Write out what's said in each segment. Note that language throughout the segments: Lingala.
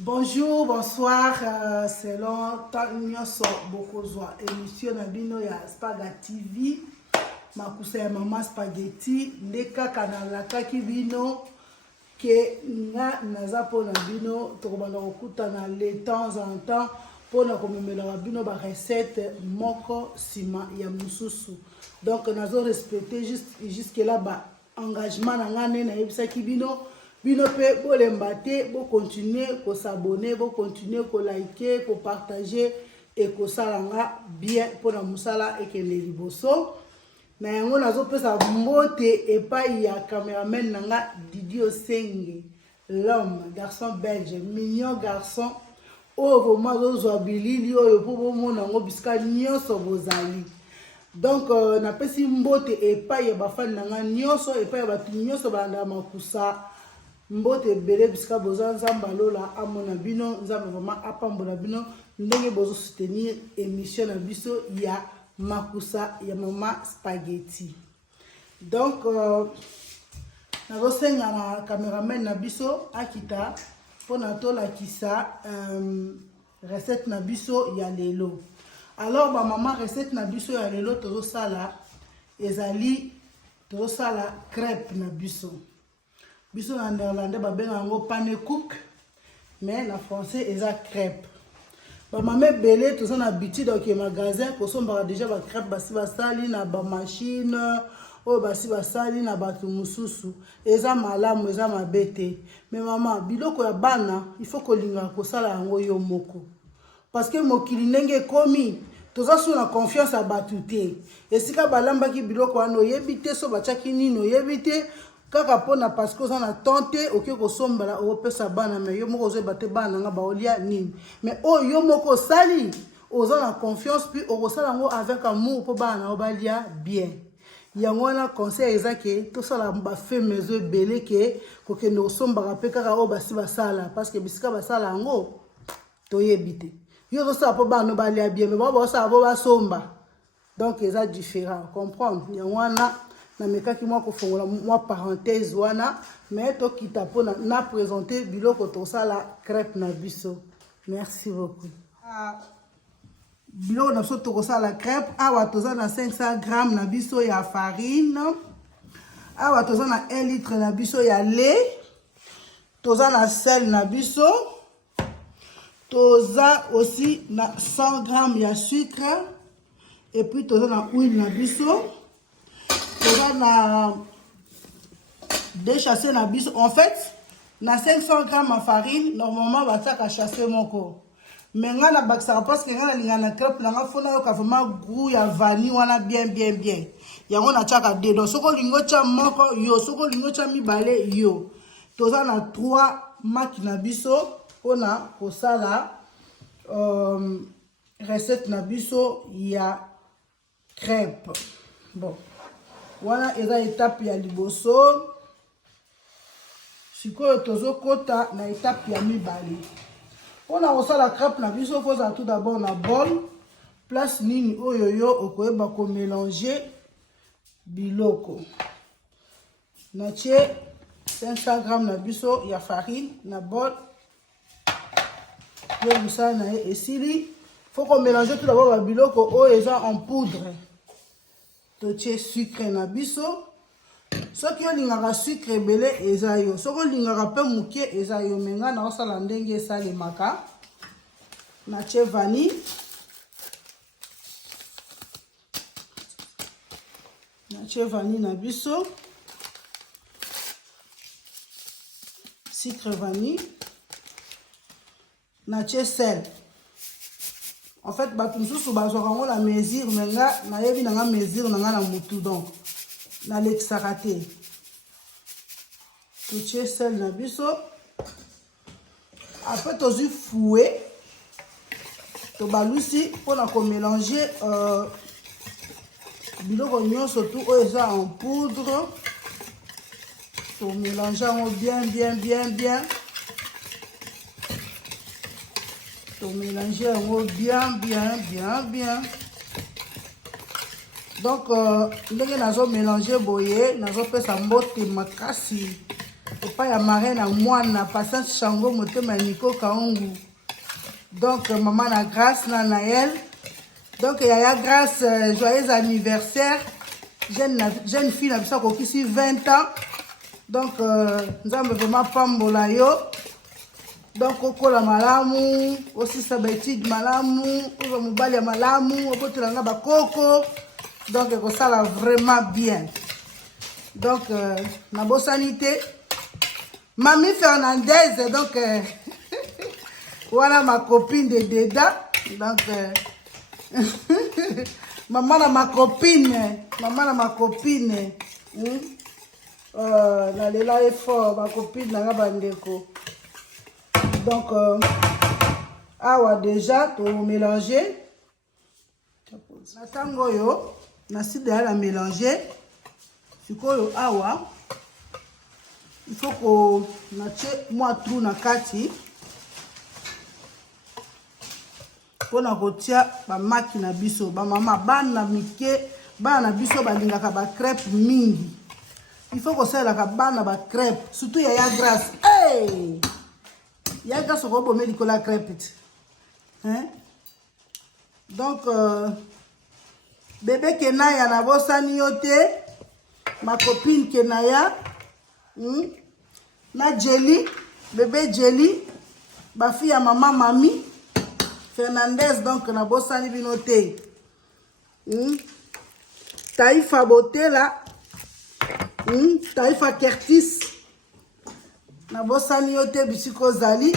Bonjour, bonsoir, selon tant nyonso bokozwa émission na bino ya Spaghetti TV makusa ya mama spaghetti ndeka kanalakaki bino ke nga naza pona bino tokobanda kokutana le temps en temps pona komemela bino ba recette moko sima ya mususu. Donc nazo respecter jusque là ba engagement na ngane na yebisaki bino bino pe bolemba te bo continuer ko s'abonner, bo continuer ko liker, ko partager et ko salanga bien pona musala ekele liboso. Na yango nazo pesa mbote epai ya cameraman nanga Didio Senge, l'homme, garçon belge, mignon garçon. Oh vraiment zo bilili oyo po bomona ngo biska nyonso bozali. Donc na pesi mbote epai ya bafani nanga nyonso epai ya batu nyonso banda makusa. Mbote bele biska boza nzamba lola amona bino nzamba vraiment apambola bino ndenge bozo soutenir émission na biso ya makusa ya mama spaghetti. Donc nazo senga na cameraman na biso akita pona tola kisa recette na biso ya lelo. Alors ba mama recette na biso ya lelo tozo sala ezali tozo sala crêpe na biso. Biso na néerlandais ba benga ngo pannekuchen mais na français eza crêpe. Ba mama belé tozo na habitude au magasin ko somba déjà ba crêpe basi basali na ba machine o basi basali na batu mususu eza malamu eza mabete. Mais maman biloko ya bana il faut ko linga ko sala yango yo moko parce que mokili ndenge komi toza sous la confiance à batute esika balamba ki biloko ano yebite so bachaki nino yebite kaka pona parce que on a tenté OK ko sombala o pesa bana mais yo moko zo baté bana nga ba olia nini mais oh yo moko sali oza na confiance puis o sala ngo avec amour po bana o balia bien yango na conseil ezake to sala ba fait maison belé ke ko ke no sombala pe kaka o basi basala parce que bisika basala ngo to yebite yo zo sala po bana o balia bien mais bo sala bo basomba donc eza différent comprendre yango na mekaki moi ko fongola moi parenthèse wana mais to kita pona na présenter biloko to sala crêpe na biso. Merci beaucoup. Biloko na biso to ko sala crêpe awa toza na 500 g na biso ya farine, awa toza na 1 litre na biso ya lait, toza na sel na biso, toza aussi na 100 g ya sucre et puis toza na huile na biso. On a déchassé na biso. En fait, na 500 g de farine, normalement, on va chasser mon corps. Mais on a baksa parce que on a na crêpe, on a fona ka vraiment goût ya vanille, on a bien. Ya on a chaka dedans. Soko lingo cha moko yo, soko lingo cha mibale yo. Toza na 3 maki na biso, on a ko sala recette na biso ya crêpe. Bon. Voilà eza étape ya liboso sikoyo tozo kota na étape ya mibale pona osala crêpe na biso faut tout d'abord na bol place nini oyo yo okoyeba ko mélanger biloko na tie 500 g na biso ya farine na bol pour musala na esili faut ko mélanger tout d'abord ba biloko oyo eza en poudre. Toche sucre na biso soki olingaka sucre belé eza yo soki olingaka pe muke eza yo menga na osala ndenge esalemaka na tie vanille na biso sucre vanille na tie sel. En fait, batu mususu bazwaka la mesure menga na yebi na mesure na na mutu donc na l'exarate. Toche sel na biso. Après tozu fouet. To balusi pona ko mélanger biloko nyonso tout eza en poudre. To mélanger bien. To mélanger bien. Donc ndenge nazo mélanger boye nazo pesa mbote makasi pas ya marraine à mwana Patience Chango motema Nico Kaongu. Donc maman na grâce na Naël. Donc Yaya Grâce joyeux anniversaire. Jeune fille na biso ko kisi 20 ans. Donc nzambe vraiment pambola yo. Donc okola malamu, aussi sa bétide malamu, oza mobali ya malamu, okotelanga bakoko. Donc ça là vraiment bien. Donc na bosanité Mamie Fernandez donc voilà ma copine de Deda. Donc maman na ma copine, na lela effort ma copine na bandeko. Donc awa déjà to mélanger na tango yo na side ya la mélanger sikoyo awa il faut ko na che moi trou na kati pona kotia ba maki na biso ba mama bana mike bana biso balingaka ba crêpe mingi. Il faut que ça la bana ba crêpe surtout Yaya Grâce. Hey! Yaya Grâce ko bomé dikola crêpe. Hein? Donc bébé Kenaya na bosani yote ma copine Kenaya na Jelly bébé Jelly ba fille à maman Mami Fernandez donc na bosani binote Taïfa Beauté là Taïfa Curtis na bosani yote bisiko zali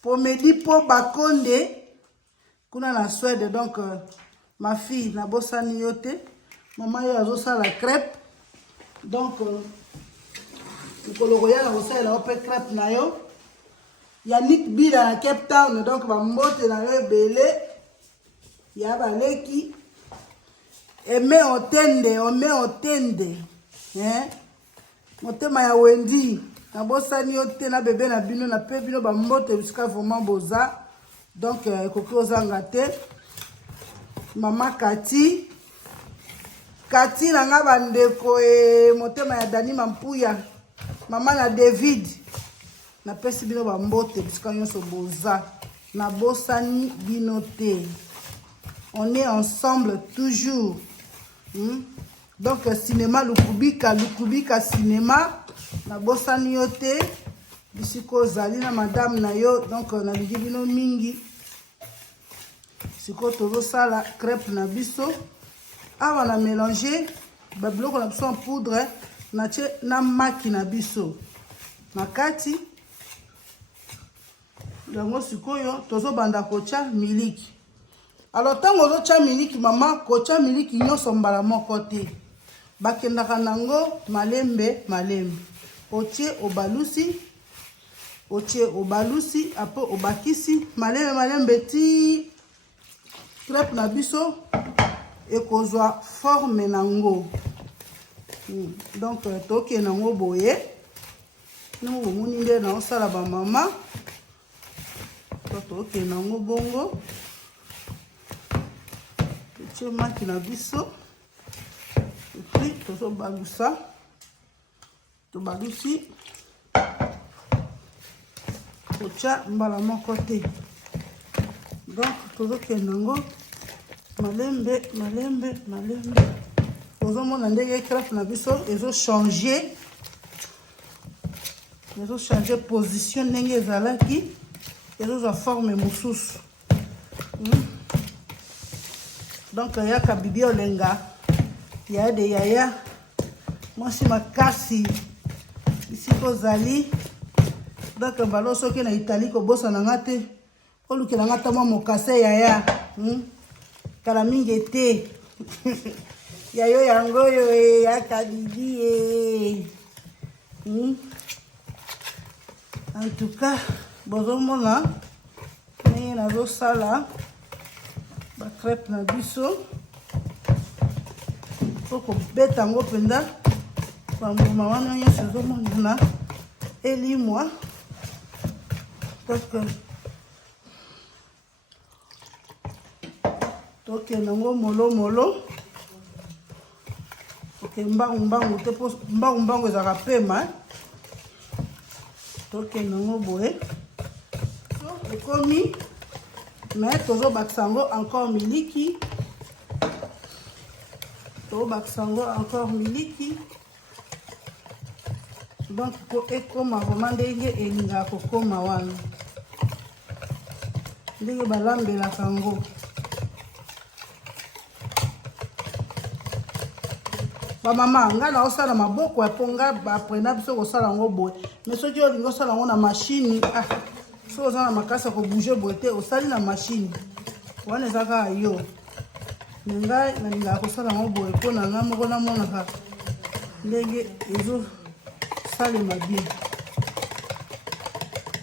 Pomedi po Bakonde kuna na Suède donc ma fille na bosani yote maman yo azo sala crêpe donc koloko ya na bosala ope crêpe na yo Yannick Bila na Cape Town donc ba mbote na yo ebele ya baleki eme otende hein motema ya Wendy na bosani yote na bébé na bino na pe bino ba mbote jusqu'à vraiment boza donc ekoki ozanga te mama Kati na nga bandeko motema ya Dani Mampuya mama na David na pesi bino ba mbote bisika nyonso boza na bosani bino te. On est ensemble toujours. Donc cinéma Lukubika cinéma na bosani yo te bisiko zali na madame na yo donc na ligi bino mingi siko tozo sala crêpe na biso awa na mélanger ba biloko na biso en poudre na tie na maki na biso na kati yango sikoyo tozo banda kocha miliki. Alors tango ozo cha miliki mama kocha miliki nyonso mbala moko te bakendaka nango malembe otie obalusi apo obakisi malembe ti crêpe na biso ekozwa forme nango. Donc toke nango boye nango bomoni nde na osala ba mama toke nango bongo totie maki na biso puis tozobalusa tobalusi totia mbala moko te donc tozokende yango malembe tozomona ndenge crêpe na biso ezochanger position ndenge ezalaki ezozwa forme mosusu. Donc yaka bibi olenga ya de yaya mwasi makasi bisiko zali donc balo soki na Italie ko bosa na ngate olukela ngata mwa mokase yaya kala mingi te yayo yango yo yaka bibi en tout cas bozomona ndenge nazosala ba crêpe na biso poko beta ngo penda bambuma wana nyonso ezomonana elimwa donc tokende ngo molomolo oke mbangu te po mbangu ezalaka pema Ok, non, boé. Et comme mais toujours baksango encore miliki. Toujours baksango encore miliki. Donc, pour ekoma vraiment ndenge elinga kokoma wana. Ndenge balambela kango. Ba mama nga na osala maboko ya ponga ba prena biso ko sala ngo boye. Mais soki olingi osala ngo na machine, so oza na makasa ko bouger boye te osali na machine. Wana ezaka yo. Nga nalinga kosala ngo boye pona nga moko na monaka ndenge ezo salema bien.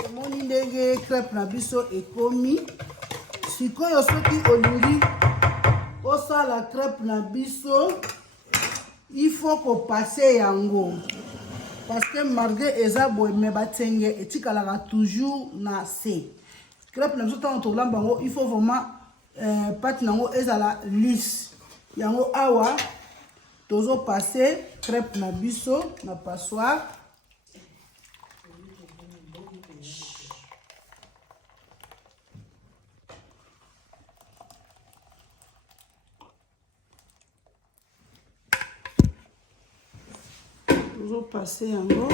Omoni ndenge crêpe na biso ekomi. Sikoyo soki olingi osala crêpe na biso, il faut qu'on passe yango. Parce que malgré eza boye me batenge etikalaka toujours na se. Crêpe na biso tant to lambango, il faut vraiment pâte nango ezala lisse. Yango awa tozo passer crêpe na biso na passoire. Tozo passer yango.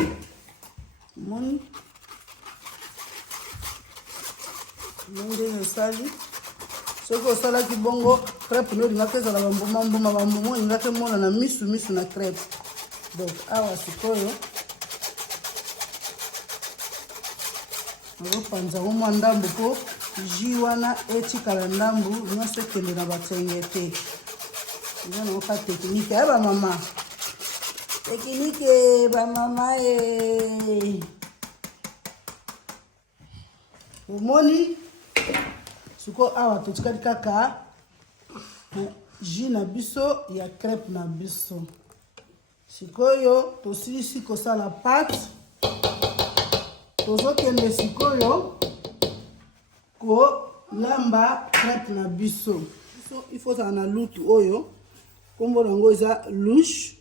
Moni. Ndenge esali. Soki osalaki bongo crêpe no lingaka ezala bambuma lingaka emona na misu na crêpe. Donc awa sikoyo ozopanza ngo mwa ndambu mpo jus wana etikala ndambu nyonso ekende na batenge te. Eza nango ka teknike ya bamama. Teknike bamama omoni siko awa totikali kaka jus na biso ya crêpe na biso. Sikoyo tosilisi kosala pâte. Tozokende sikoyo ko lamba crêpe na biso. Il faut ça na lutu oyo. Kombo nango eza louche.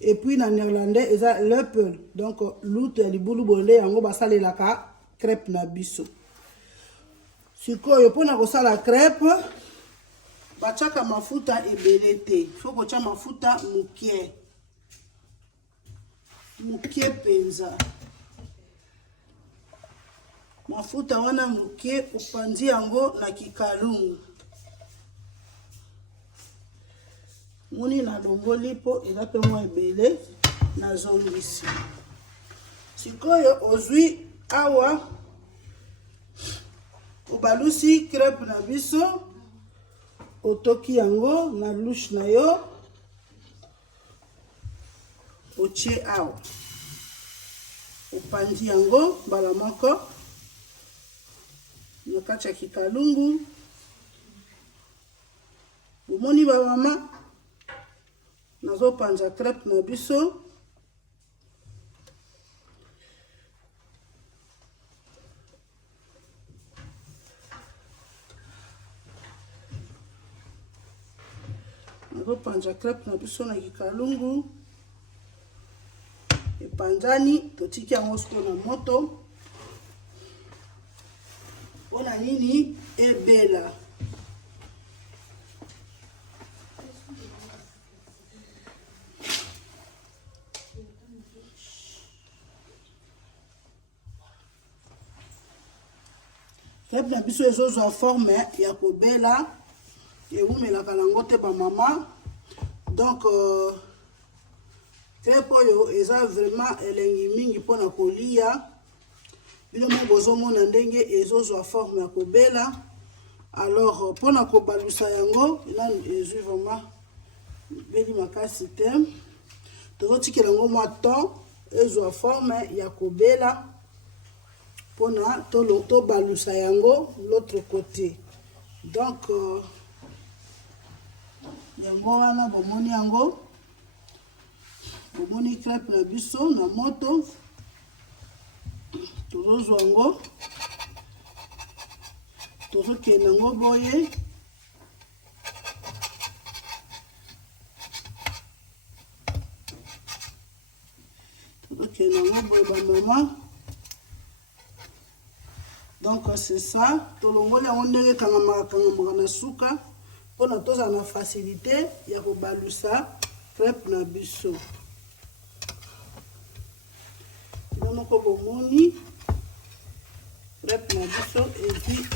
Et puis na néerlandais eza leupel. Donc lutu ya libulu bonde yango basalelaka crêpe na biso. Sikoyo pona kosala crêpe bachaka mafuta ebele te. Faut kocha mafuta mukie penza. Mafuta wana mukie upandi yango na kikalungu. Moni na longoli po eza pe mwa ebele na zongisi. Sikoyo ozwi awa obalusi crêpe na biso otoki yango na louche na yo otie awa opandi yango mbala moko na kati ya kikalungu. Omoni ba mama nazopanza crêpe na biso. Nazopanza crêpe na biso na kikalungu. Epanzani totiki yango siko na moto. Ona nini ebela. Crêpe na biso ezozwa forme ya kobela. Eumelaka nango te ba mama. Donc crêpe oyo eza vraiment elengi mingi pona kolia. Bino mo bozomona ndenge ezozwa forme ya kobela. Alors pona kobalusa yango ina ezwi vraiment beli makasi te. Tozotikela yango mwa temps ezwa forme ya kobela pona to balusa yango l'autre côté. Donc yango wana bomoni yango. Bomoni crêpe na biso na moto. Tozozwa yango. Tozokende yango boye. Tozokende yango boye ba mama. Donc c'est ça. Tolongoli on ndenge kanga na suka. On a tous en facilité. Il y a balusa crêpe na biso. Il y a ko moni crêpe na biso et puis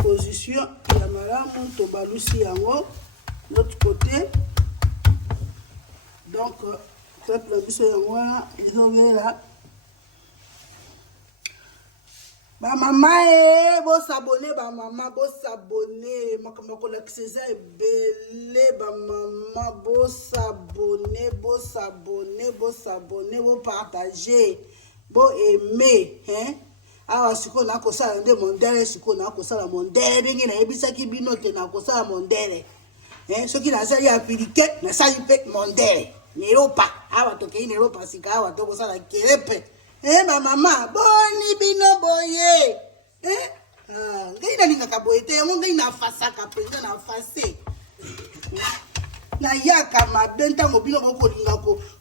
position ya malamu to balusi yango l'autre côté. Donc crêpe na biso yango wana ezongela. Ba maman bo s'abonner ba maman bo s'abonner makambo ko l'accès belé ba maman bo s'abonner bo partager bo aimer hein awa siko na ko sala nde mondele siko na ko sala mondele ndenge na yebisaki bino te na ko sala mondele hein soki na sali appliquer na sali pe mondele ni Europa awa to ke ni Europa sika awa to ko sala kerepe. Ma maman, boni bino boye. Ngai na linga kaboye te, ngai na fasa ka penza na fase. Na yaka mabenta mobilo ko linga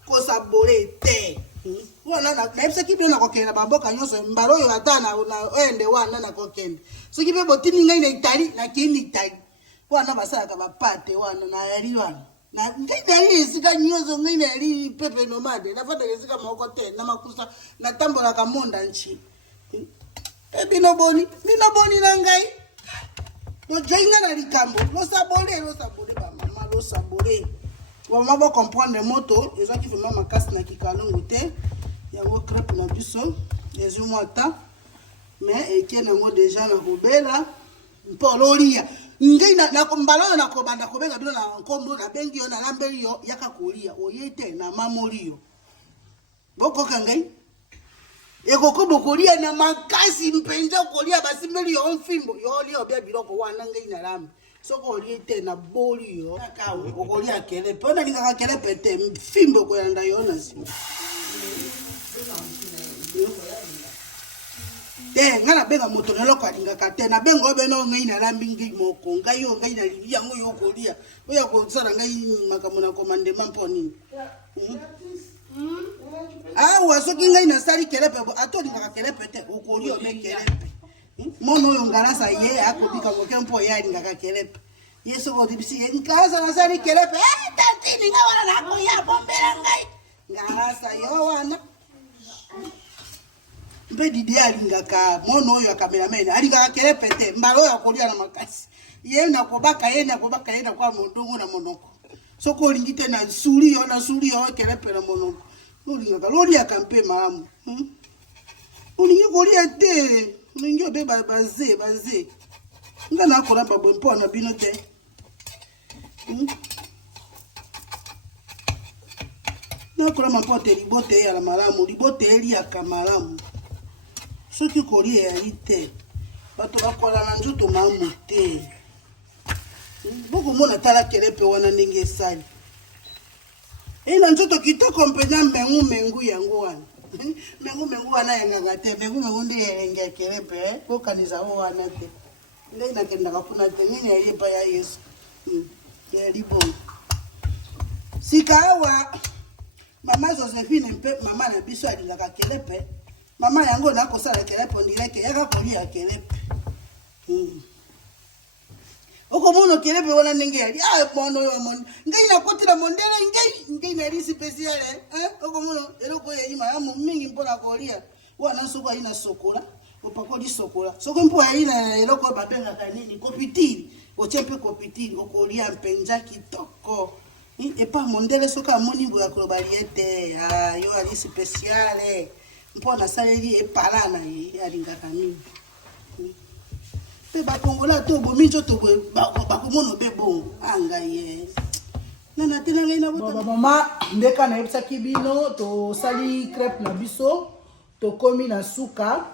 ko sabore te. Wala na epse ki bino na kokena baboka nyonso mbalo yo ata na ende wana na kokenda. So ki be botini ngai na Italy na kini Italy. Wana basala ka bapate wana na yali wana. Na ngai sika nyozo ngai na ri pepe nomade na fata sika moko te na makusa na tambola ka monda nchi bino boni na ngai to jenga na likambo lo sabole ba mama lo sabole wa mama comprendre moto les gens qui font mama casse na kikalongo te yango crêpe na biso les umata mais et qui na ngo déjà na robela mpololia ngai na kombalo na kobanda kobenga bino na nkombo na bengi yo na lambeli yo yaka kolia oyete na mamoli yo boko kangai eko bokolia na makasi mpenza kolia basimbeli yo mfimbo yo li obia biloko wana ngai na lambe soko oyete na boli yo kawe okolia kele pona linga kele pete mfimbo ko yanda yo na si ngana benga moto neloko alinga kate na bengo beno ngai na lambi ngai moko ngai yo ngai na lilia ngo yo kolia oya ko tsara ngai makamona komande mampo nini wasoki ngai na sali kelepe ato linga kelepe te okoli o mekelepe mono yo ngalasa ye akobika ngoke mpo ya linga kelepe yeso ko dibisi nkaza na sali kelepe tati linga wana na ko ya bombela ngai ngalasa yo wana mpe didi alingaka mono oyo ya cameraman alingaka kelepe te mbalo oyo akolia na makasi ye na kobaka na kwa mondongo na monoko soko olingi te na suli yo kelepe na monoko olingaka loliaka mpe malamu olingi kolia te olingi obe baze nga na akola babwe mpo na bino te na akola mampo te libote ya la malamu libote eliaka malamu soki kolia yali te bato bakola na nzoto malamu te bokomona tala kelepe wana ndenge esali na nzoto kitoko mpenza mengu yango wana mengu wana yanganga te mengu nde elenge ya kelepe kokaniza o wana te ngai nakendaka kuna te nini yayepa ya yesu yali bongo sika awa mama Josephine mpe mama na biso alingaka kelepe mama yango na kosala kelepe ondireke yaka kolia kelepe okomono kelepe wana ndenge yali mono yo mon ngai na kotila mondele ngai na lisi spéciale okomono eloko yeli malamu mingi mpona kolia wana soko ina sokola opakoli sokola soko mpo ina eloko babengaka nini kopitili ochepe kopitili okolia mpenza kitoko epa mondele soko amoni boya koloba liete yo ali spéciale mpona saleli epala na ye alingaka mingi pe bakongola to bomi nzoto bakomona be bongo angai ye nana tena ngai na bota mama ndeka na yebisaki bino tosali crêpe na biso tokomi na suka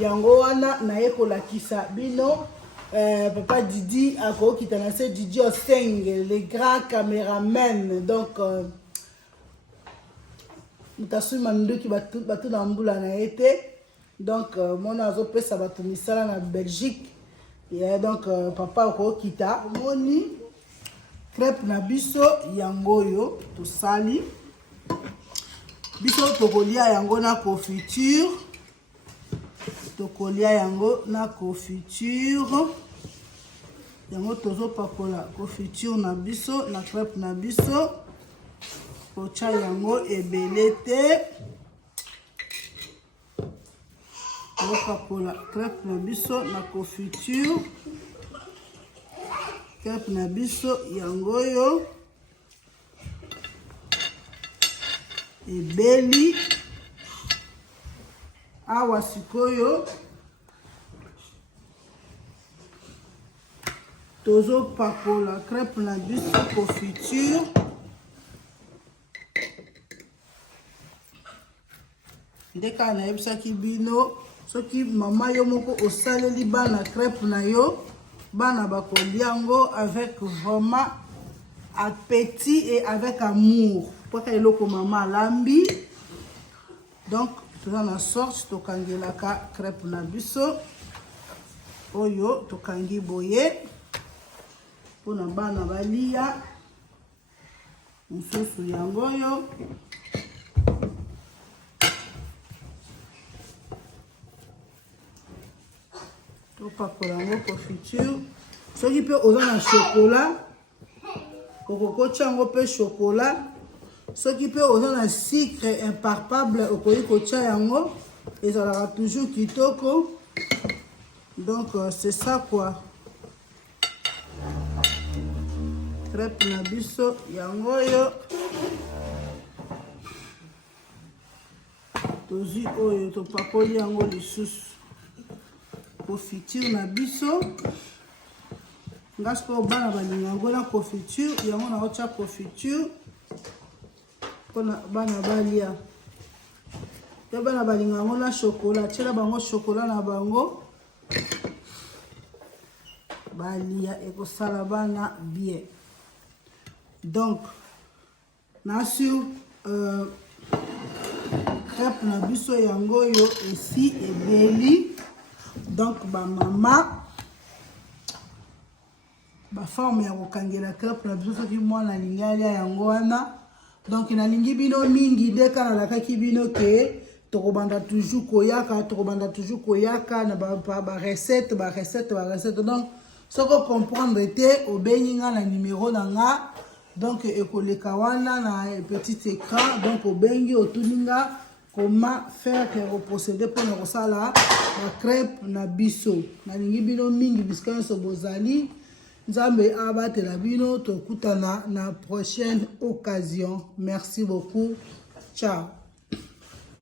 yango wana naye kolakisa bino papa Didi akokita na se Didi Oseng le grand caméraman donc mutasui mandoki batu na mbula na ete donc mona azopesa bato misala na Belgique donc papa okokita moni crêpe na biso yango yo tosali biso tokolia yango na confiture. Tokolia yango na confiture. Yango tozo pakola confiture na biso na crêpe na biso. Kocha yango ebele te. Tozo pakola crêpe na biso na confiture. Crêpe na biso yango yo ebeli. Awa sikoyo tozo pakola crêpe na biso confiture. Ndeka na yebisaki bino soki mama yo moko osaleli bana crêpe na yo, bana bakolia yango avec vraiment appétit et avec amour. Poka eloko mama alambi. Donc toza na sorte tokangelaka crêpe na biso oyo tokangi boye pona bana balia mususu yango yo. Topakola yango confiture. Soki pe oza na chocolat okokotia yango pe chocolat. Soki pe oza na sucre impalpable okoki kotia yango ezalaka toujours kitoko. Donc c'est ça quoi. Crêpe na biso yango yo tozi oyo topakoli yango lisusu confiture na biso. Ngas ko bana balinga yango na confiture yango na ocha confiture pona bana balia. Ya bana balinga yango na chocolat, tiela bango chocolat na bango balia ekosala bana bien. Donc na sur crêpe na biso yango yo esi ebeli. Donc ba mama ba forme ya kokangela crêpe na biso soki mwana alingi alia yango wana. Donc nalingi bino mingi deka nalakaki bino ke tokobanda toujours koyaka na ba recette. Donc soko comprendre te obengi nga na numéro na nga. Donc ekoleka wana na petit écran. Donc obengi otuninga comment faire que procéder pour nous ça la crêpe na biso. Nalingi bino mingi bisika nyonso bozali. Nzambe abatela bino tokutana na prochaine occasion. Merci beaucoup. Ciao.